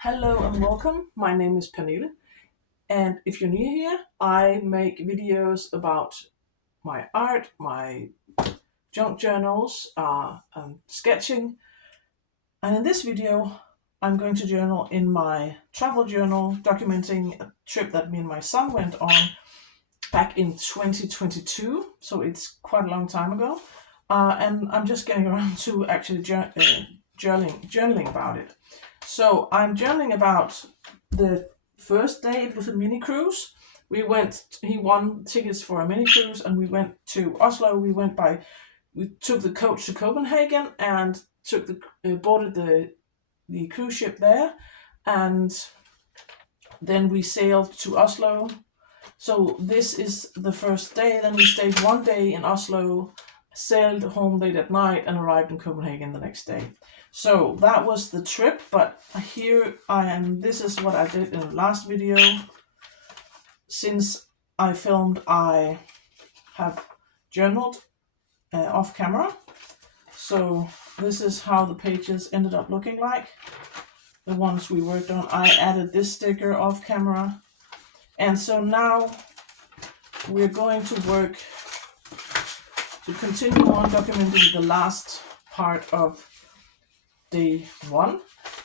Hello and welcome. My name is Pernille, and if you're new here, I make videos about my art, my junk journals, and sketching. And in this video, I'm going to journal in my travel journal, documenting a trip that me and my son went on back in 2022. So it's quite a long time ago, and I'm just getting around to actually journaling about it. So I'm journaling about the first day. It was a mini cruise. He won tickets for a mini cruise, and we went to Oslo. We took the coach to Copenhagen and boarded the cruise ship there, and then we sailed to Oslo. So this is the first day. Then we stayed one day in Oslo, sailed home late at night, and arrived in Copenhagen the next day. So that was the trip. But here I am. This is what I did in the last video. Since I filmed, I have journaled off camera. So this is how the pages ended up looking like. The ones we worked on. I added this sticker off camera. And so now we're going to work to continue on documenting the last part of day one.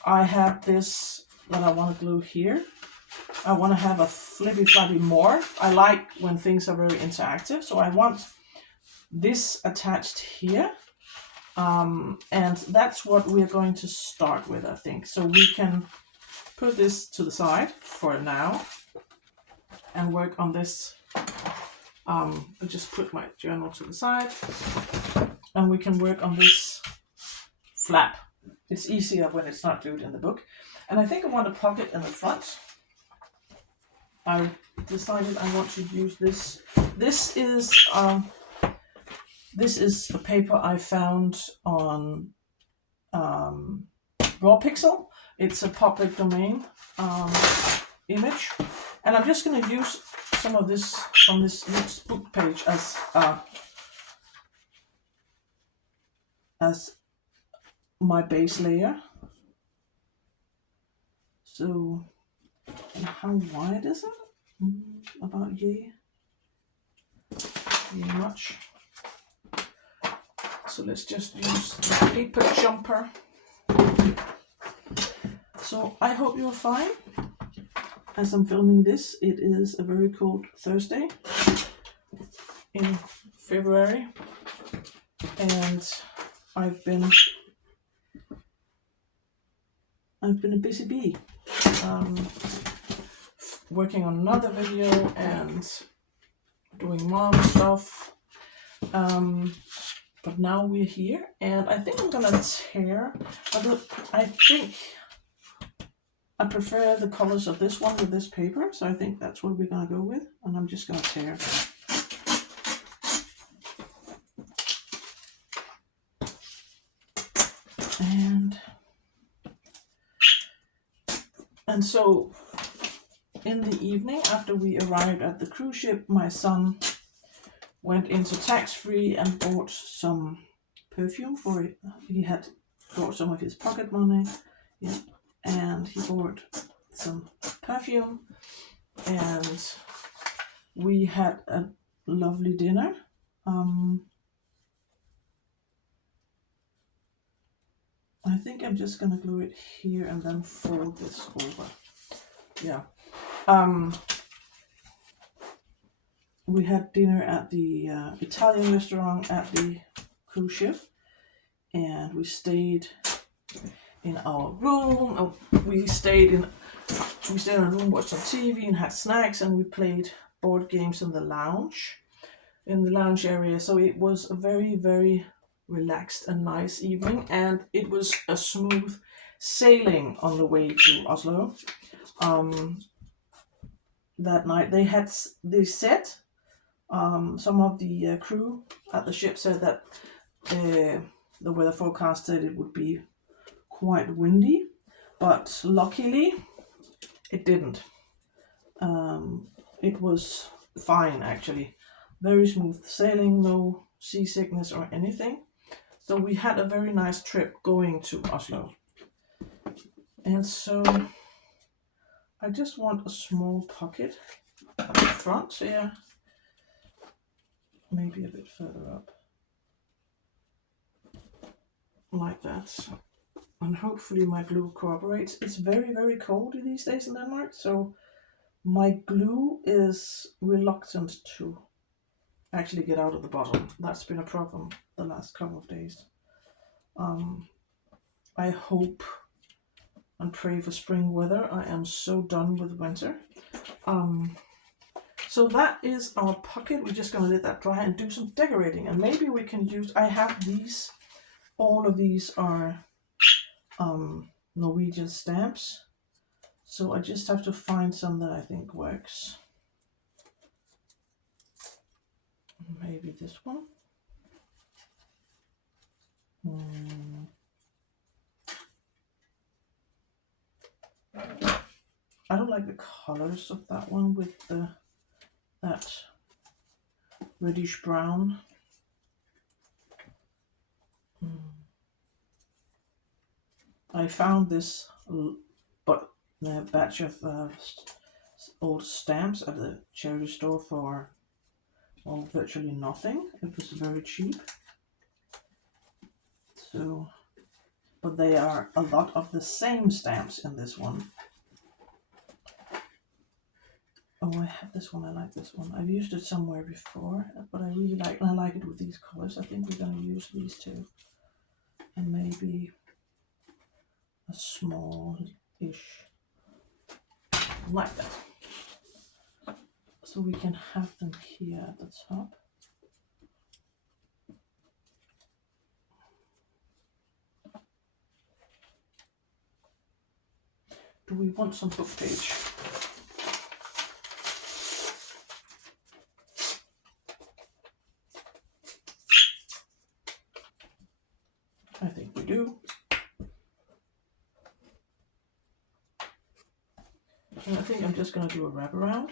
I have this that I want to glue here. I want to have a flippy floppy more. I like when things are very interactive, so I want this attached here. And that's what we're going to start with, I think. So we can put this to the side for now and work on this. I'll just put my journal to the side and we can work on this flap. It's easier when it's not glued in the book. And I think I want a pocket in the front. I decided I want to use this. This is a paper I found on Raw Pixel. It's a public domain image, and I'm just going to use some of this on this book page as my base layer. So, and how wide is it? About yay much. So let's just use the paper jumper. So I hope you're fine. As I'm filming this, it is a very cold Thursday in February, and I've been a busy bee, working on another video and doing mom stuff. But now we're here, and I think I'm gonna tear. I think I prefer the colors of this one with this paper, so I think that's what we're gonna go with. And I'm just gonna tear. And so in the evening, after we arrived at the cruise ship, my son went into tax-free and bought some perfume for it. He had brought some of his pocket money, yeah, and he bought some perfume, and we had a lovely dinner. I think I'm just gonna glue it here and then fold this over. Yeah. We had dinner at the Italian restaurant at the cruise ship, and we stayed in our room. We stayed in a room, watched some TV, and had snacks, and we played board games in the lounge area. So it was a very, very relaxed and nice evening, and it was a smooth sailing on the way to Oslo. That night they said some of the crew at the ship said that the weather forecast said it would be quite windy, but luckily it didn't. It was fine, actually. Very smooth sailing, no seasickness or anything. So we had a very nice trip going to Oslo. And so I just want a small pocket at the front here, maybe a bit further up, like that. And hopefully my glue cooperates. It's very, very cold these days in Denmark, so my glue is reluctant to actually get out of the bottle. That's been a problem the last couple of days. I hope and pray for spring weather. I am so done with winter. So that is our pocket. We're just going to let that dry and do some decorating. And maybe we can use, I have these, all of these are Norwegian stamps. So I just have to find some that I think works. Maybe this one. I don't like the colors of that one with that reddish brown. I found this batch of old stamps at the charity store for virtually nothing. It was very cheap. So, but they are a lot of the same stamps in this one. Oh, I have this one. I like this one. I've used it somewhere before, but I really like. I like it with these colors. I think we're going to use these two, and maybe a small-ish like that. So we can have them here at the top. Do we want some book page? I think we do. And I think I'm just going to do a wraparound.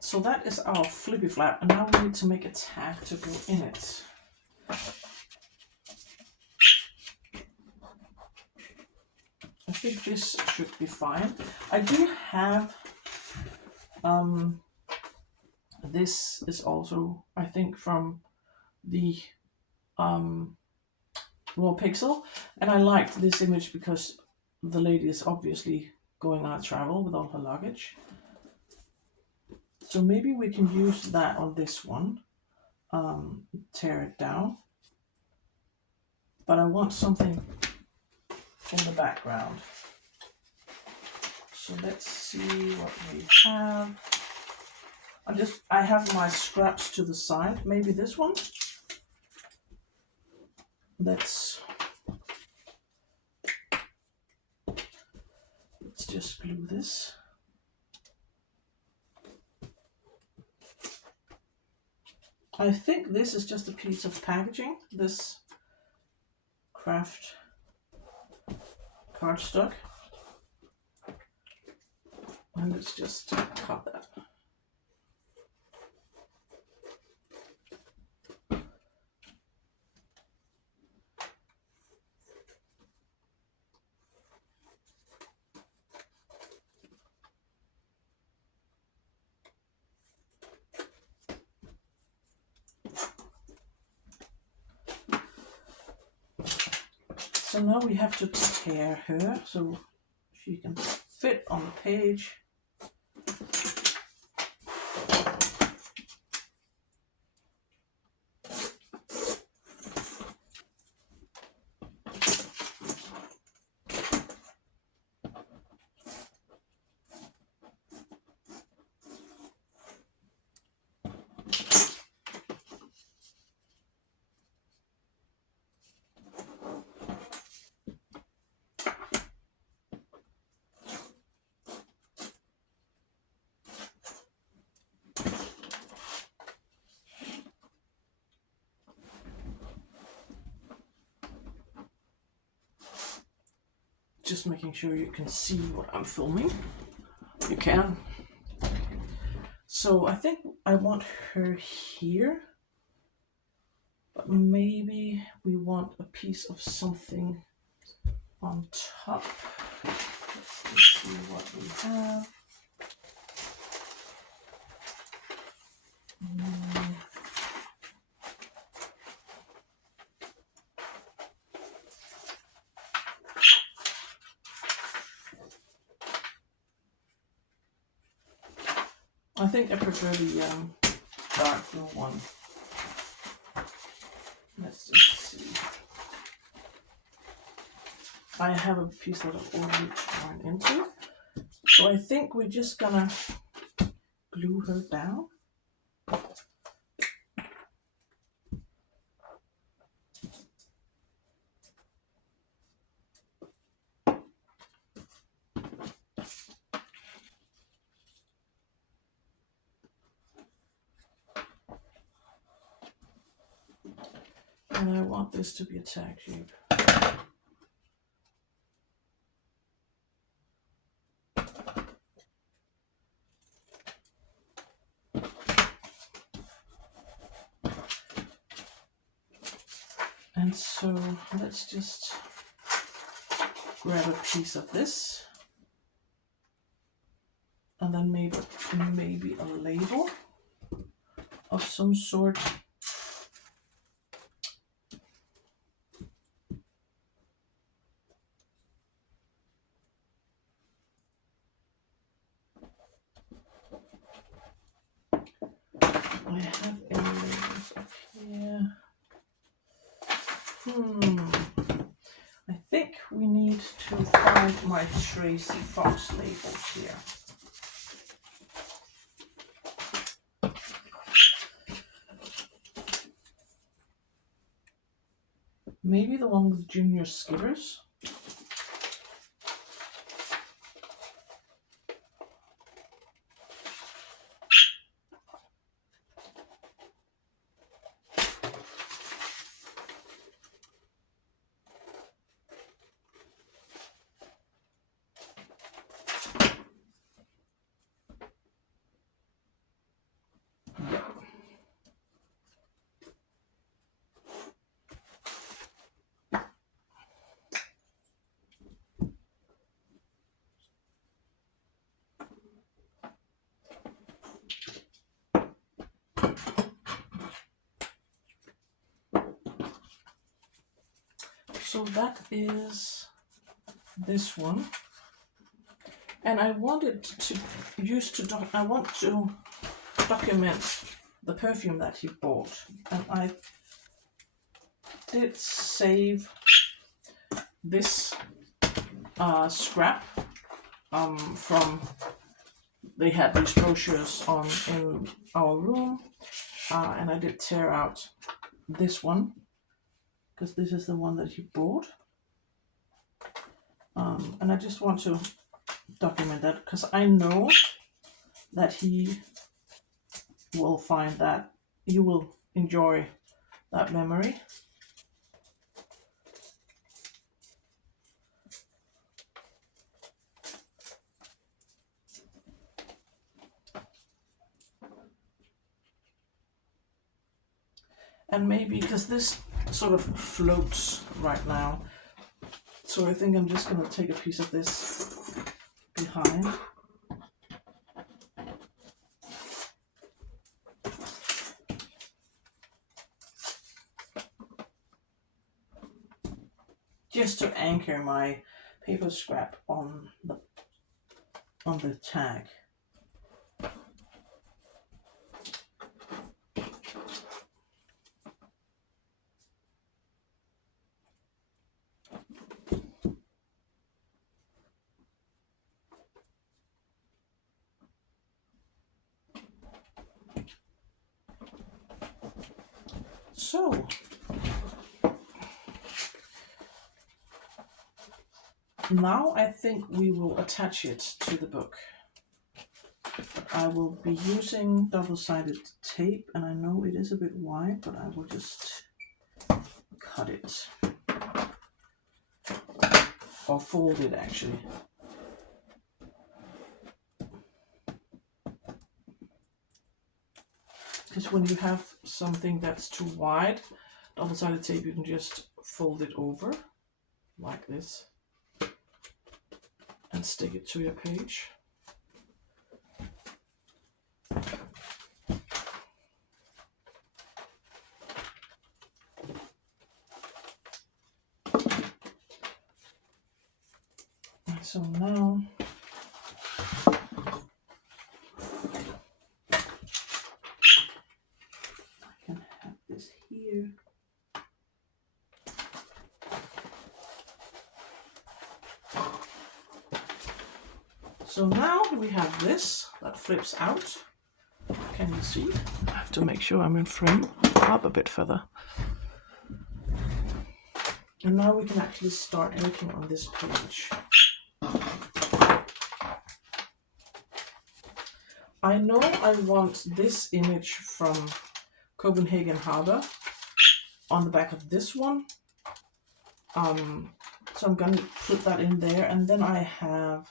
So that is our flippy flap, and now we need to make a tag to go in it. I think this should be fine. I do have, this is also, I think, from the raw pixel, and I liked this image because the lady is obviously going on travel with all her luggage. So maybe we can use that on this one, tear it down. But I want something in the background. So let's see what we have. I have my scraps to the side. Maybe this one. Let's just glue this. I think this is just a piece of packaging, this craft cardstock. And let's just cut that. So now we have to tear her so she can fit on the page. just making sure you can see what I'm filming. You can. So I think I want her here, but maybe we want a piece of something on top. Let's see what we have. I think I prefer the dark blue one. Let's just see. I have a piece that I've already torn into. So I think we're just gonna glue her down. And I want this to be a tag shape. And so let's just grab a piece of this, and then maybe a label of some sort. I have a labels up here. I think we need to find my Tracy Fox labels here. Maybe the one with Junior Skippers. So that is this one, and I wanted to I want to document the perfume that he bought, and I did save this scrap from, they had these brochures on in our room, and I did tear out this one because this is the one that he bought, and I just want to document that because I know that he will find that he will enjoy that memory. And maybe because this sort of floats right now, so I think I'm just going to take a piece of this behind. Just to anchor my paper scrap on the tag. So now I think we will attach it to the book. I will be using double-sided tape, and I know it is a bit wide, but I will just cut it. or folded actually. Because when you have something that's too wide, double-sided tape, you can just fold it over like this and stick it to your page. And so now I can have this here. So now we have this that flips out. Can you see? I have to make sure I'm in frame. Up a bit further. And now we can actually start working on this page. I know I want this image from Copenhagen Harbor on the back of this one. So I'm going to put that in there, and then I have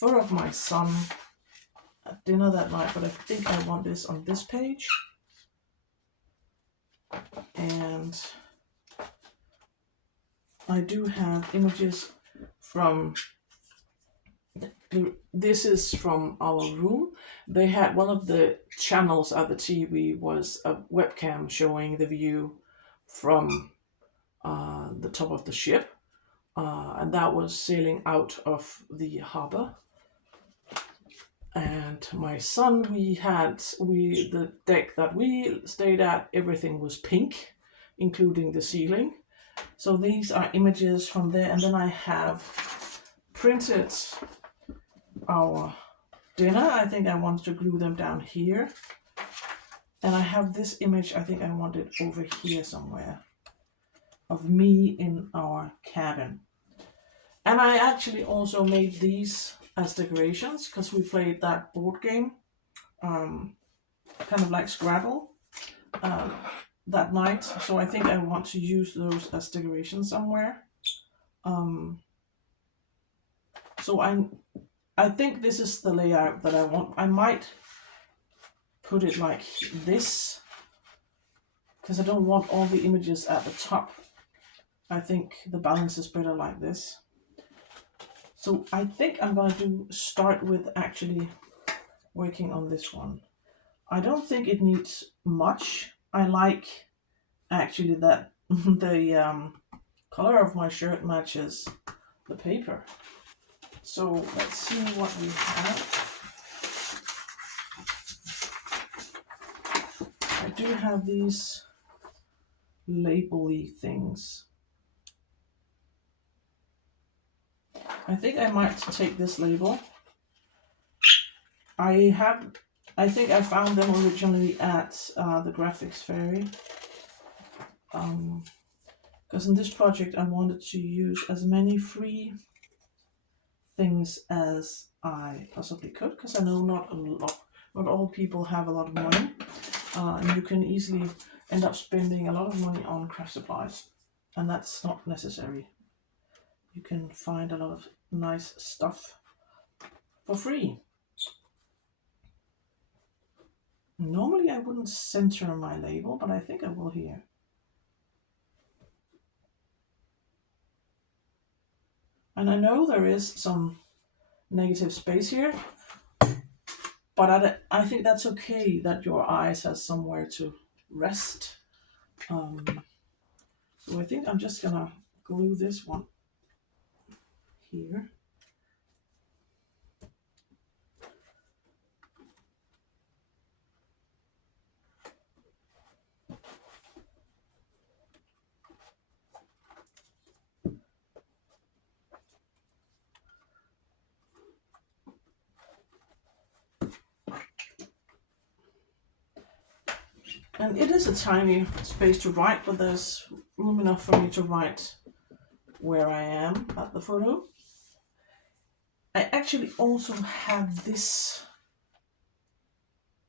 photo of my son at dinner that night, but I think I want this on this page. And I do have images from, this is from our room. They had one of the channels at the TV was a webcam showing the view from the top of the ship. And that was sailing out of the harbor. And my son, the deck that we stayed at, everything was pink, including the ceiling. So these are images from there. And then I have printed our dinner. I think I wanted to glue them down here. And I have this image, I think I want it over here somewhere, of me in our cabin. And I actually also made these as decorations because we played that board game, kind of like Scrabble, that night. So I think I want to use those as decorations somewhere. So I think this is the layout that I want. I might put it like this because I don't want all the images at the top. I think the balance is better like this. So I think I'm going to start with actually working on this one. I don't think it needs much. I like actually that the color of my shirt matches the paper. So let's see what we have. I do have these label-y things. I think I might take this label. I think I found them originally at the Graphics Fairy. Because in this project I wanted to use as many free things as I possibly could, because I know not all people have a lot of money, and you can easily end up spending a lot of money on craft supplies, and that's not necessary. You can find a lot of nice stuff for free. Normally I wouldn't center my label, but I think I will here. And I know there is some negative space here, but I think that's okay that your eyes has somewhere to rest. So I think I'm just gonna glue this one here. And it is a tiny space to write, but there's room enough for me to write where I am at the photo. I actually also have this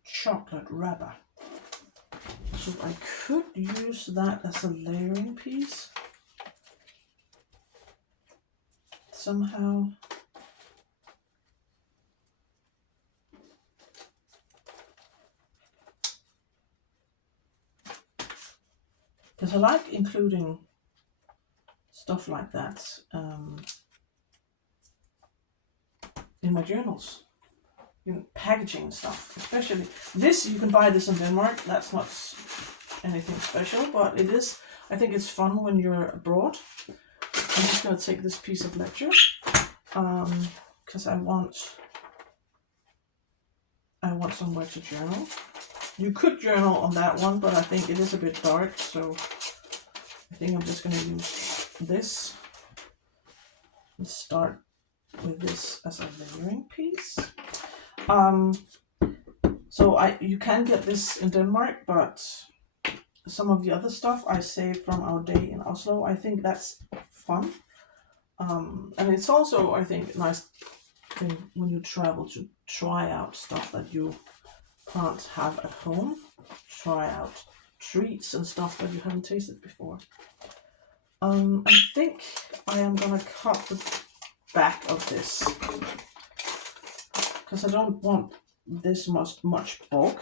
chocolate wrapper. So I could use that as a layering piece. somehow. Because I like including stuff like that in my journals, packaging and stuff. Especially this, you can buy this in Denmark. That's not anything special, but it is. I think it's fun when you're abroad. I'm just gonna take this piece of ledger because I want somewhere to journal. You could journal on that one, but I think it is a bit dark, so I think I'm just gonna use this and start with this as a layering piece. So you can get this in Denmark, but some of the other stuff I saved from our day in Oslo. I think that's fun. And it's also, I think, nice thing when you travel to try out stuff that you can't have at home. Try out treats and stuff that you haven't tasted before. I think I am gonna cut the back of this because I don't want this much bulk.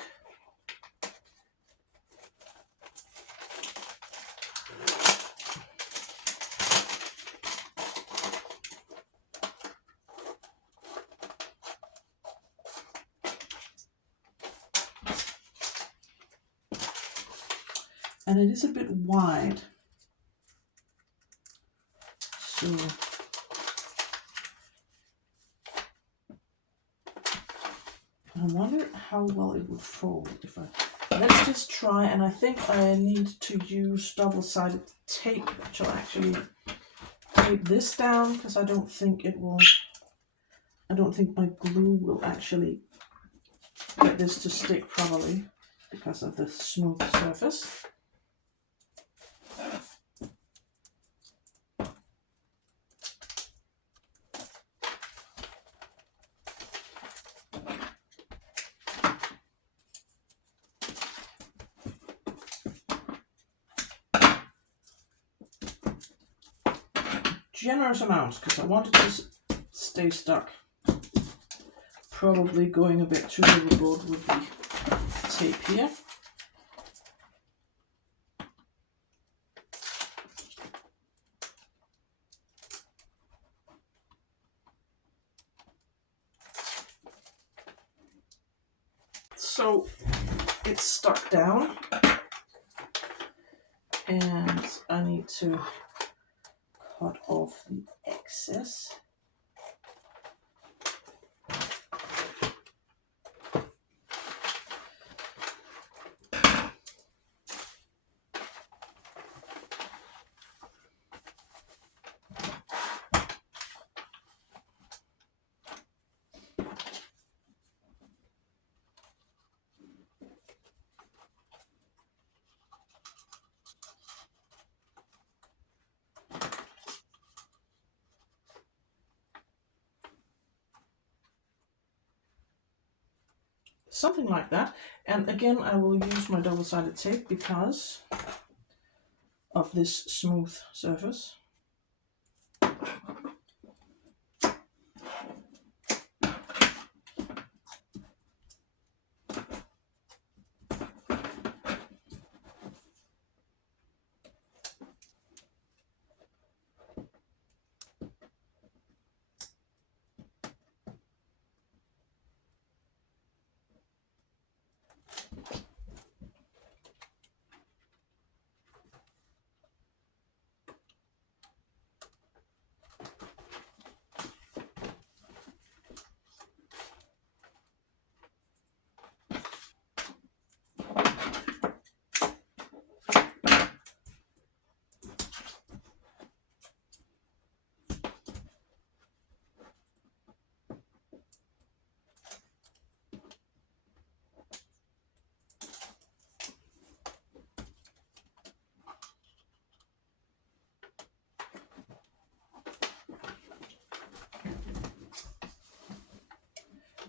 And it is a bit wide, so I wonder how well it would fold if I... Let's just try, and I think I need to use double-sided tape to actually tape this down, because I don't think it will... I don't think my glue will actually get this to stick properly because of the smooth surface. Generous amounts because I want it to stay stuck. Probably going a bit too overboard with the tape here. So it's stuck down, and I need to cut off the excess. Something like that. And again, I will use my double-sided tape because of this smooth surface.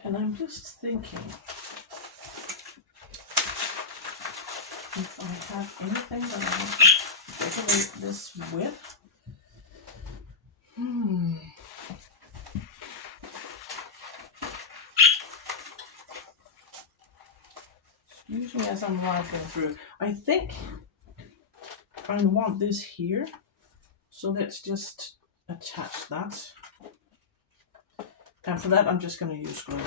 And I'm just thinking if I have anything that I want to decorate this with. Excuse me as I'm rifling through. I think I want this here. So let's just attach that. And for that, I'm just going to use glue.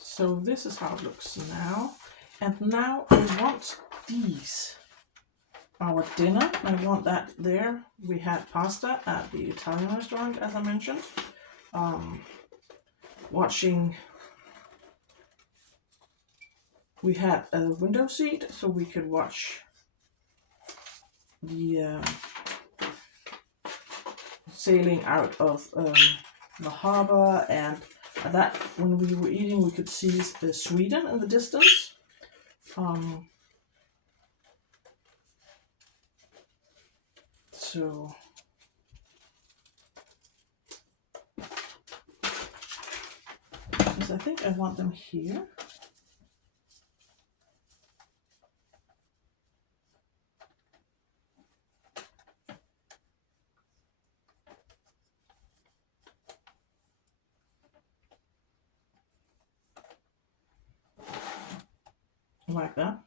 So this is how it looks now. And now I want these. Our dinner, I want that there. We had pasta at the Italian restaurant, as I mentioned. Watching, we had a window seat so we could watch the sailing out of the harbor, and that when we were eating we could see Sweden in the distance. So because I think I want them here. Like that.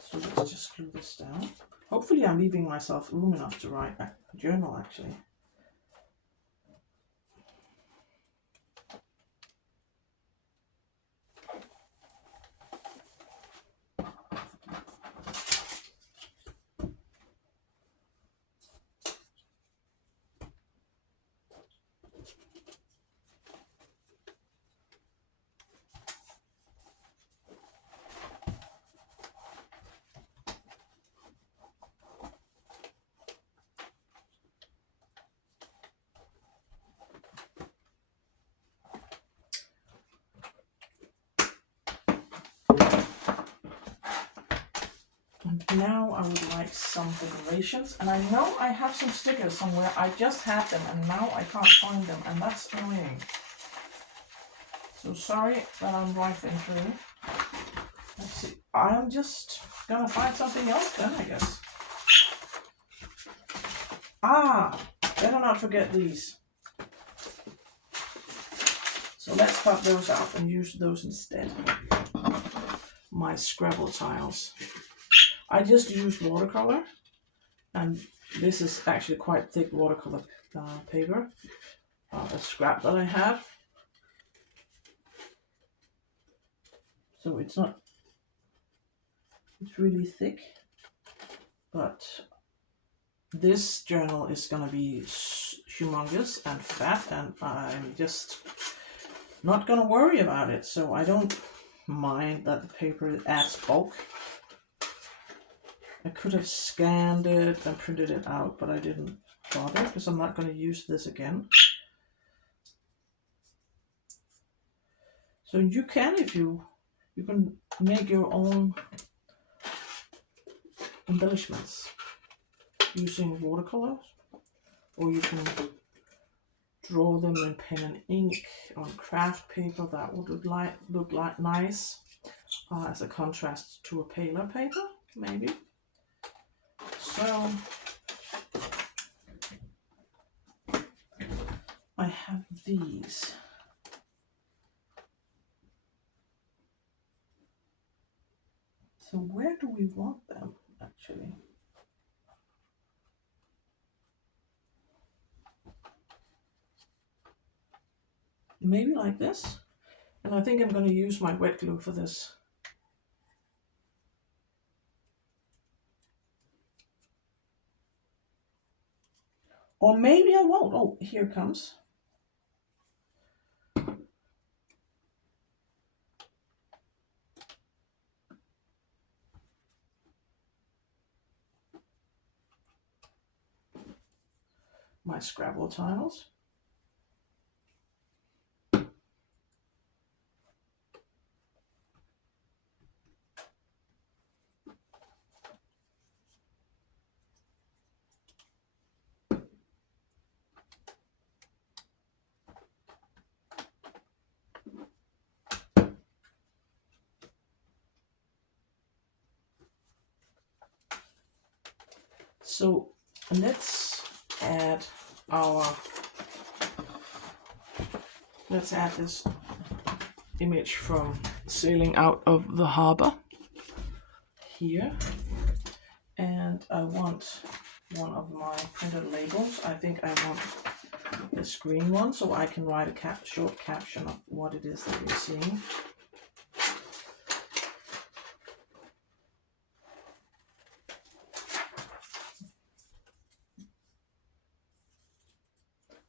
So let's just glue this down. Hopefully I'm leaving myself room enough to write a journal actually. And now I would like some decorations, and I know I have some stickers somewhere. I just had them and now I can't find them, and that's annoying. So sorry that I'm rifling through. Let's see. I'm just gonna find something else then, I guess. Ah, better not forget these. So let's cut those out and use those instead. My Scrabble tiles. I just used watercolor, and this is actually quite thick watercolor paper, a scrap that I have. So it's really thick, but this journal is gonna be humongous and fat, and I'm just not gonna worry about it. So I don't mind that the paper adds bulk. I could have scanned it and printed it out, but I didn't bother because I'm not going to use this again. So you can, if you can make your own embellishments using watercolors, or you can draw them in pen and ink on craft paper. That would look like nice as a contrast to a paler paper, maybe. So I have these. So where do we want them actually? Maybe like this. And I think I'm going to use my wet glue for this. Or maybe I won't. Oh, here it comes. My Scrabble tiles. So let's add this image from sailing out of the harbor here. And I want one of my printed labels. I think I want this green one so I can write a short caption of what it is that you're seeing.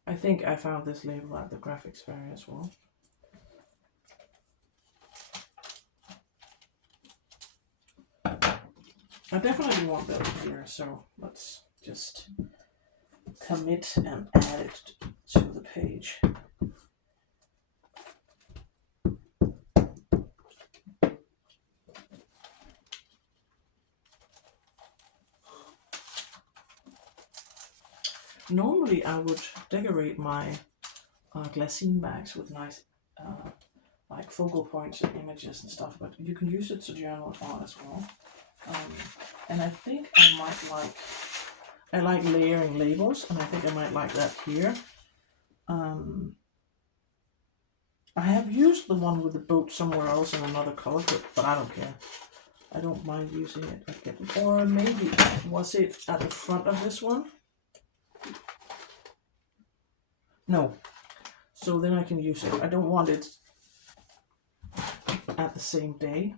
I think I found this label at the graphics fair as well. I definitely want that here, so let's just commit and add it to the page. Normally I would decorate my glassine bags with nice like focal points and images and stuff, but you can use it to journal on as well. And I think I like layering labels, and I think I might like that here. I have used the one with the boat somewhere else in another color, but I don't care. I don't mind using it again. Or maybe, was it at the front of this one? No. So then I can use it. I don't want it at the same day.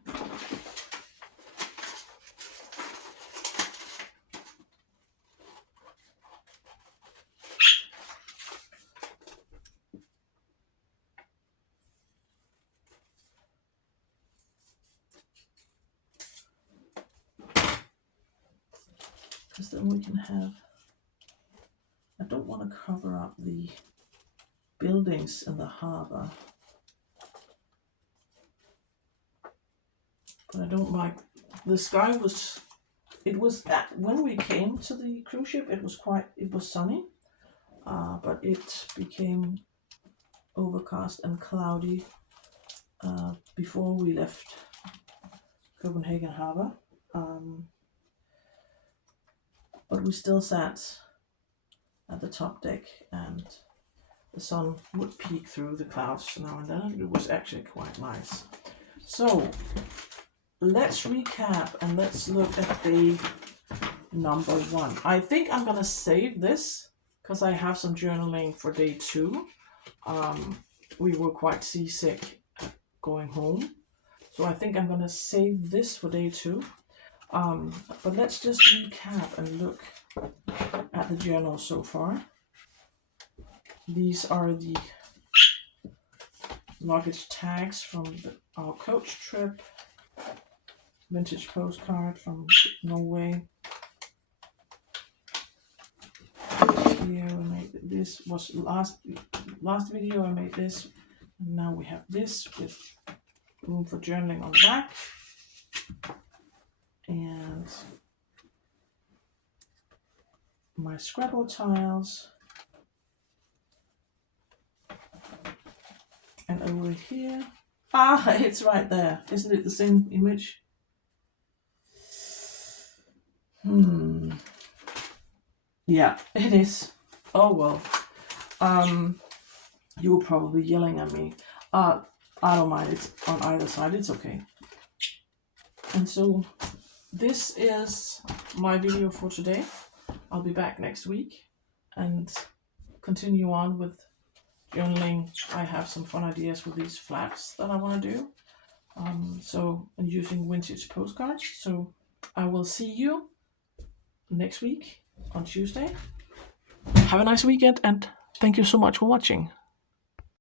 Because then we can have, I don't want to cover up the buildings in the harbor, but I don't like, the sky was, when we came to the cruise ship, it was sunny, but it became overcast and cloudy before we left Copenhagen harbor. But we still sat at the top deck, and the sun would peek through the clouds now and then. It was actually quite nice. So let's recap and let's look at day number 1. I think I'm gonna save this because I have some journaling for day 2. We were quite seasick going home, so I think I'm gonna save this for day 2. But let's just recap and look at the journal so far. These are the luggage tags from our coach trip, vintage postcard from Norway. Here we made this, was last video I made this, and now we have this with room for journaling on the back. And my Scrabble tiles. And over here, it's right there. Isn't it the same image? Yeah, it is. Oh well. You were probably yelling at me. I don't mind. It's on either side. It's okay. And so this is my video for today. I'll be back next week and continue on with journaling. I have some fun ideas with these flaps that I want to do. And using vintage postcards. So I will see you next week on Tuesday. Have a nice weekend, and thank you so much for watching.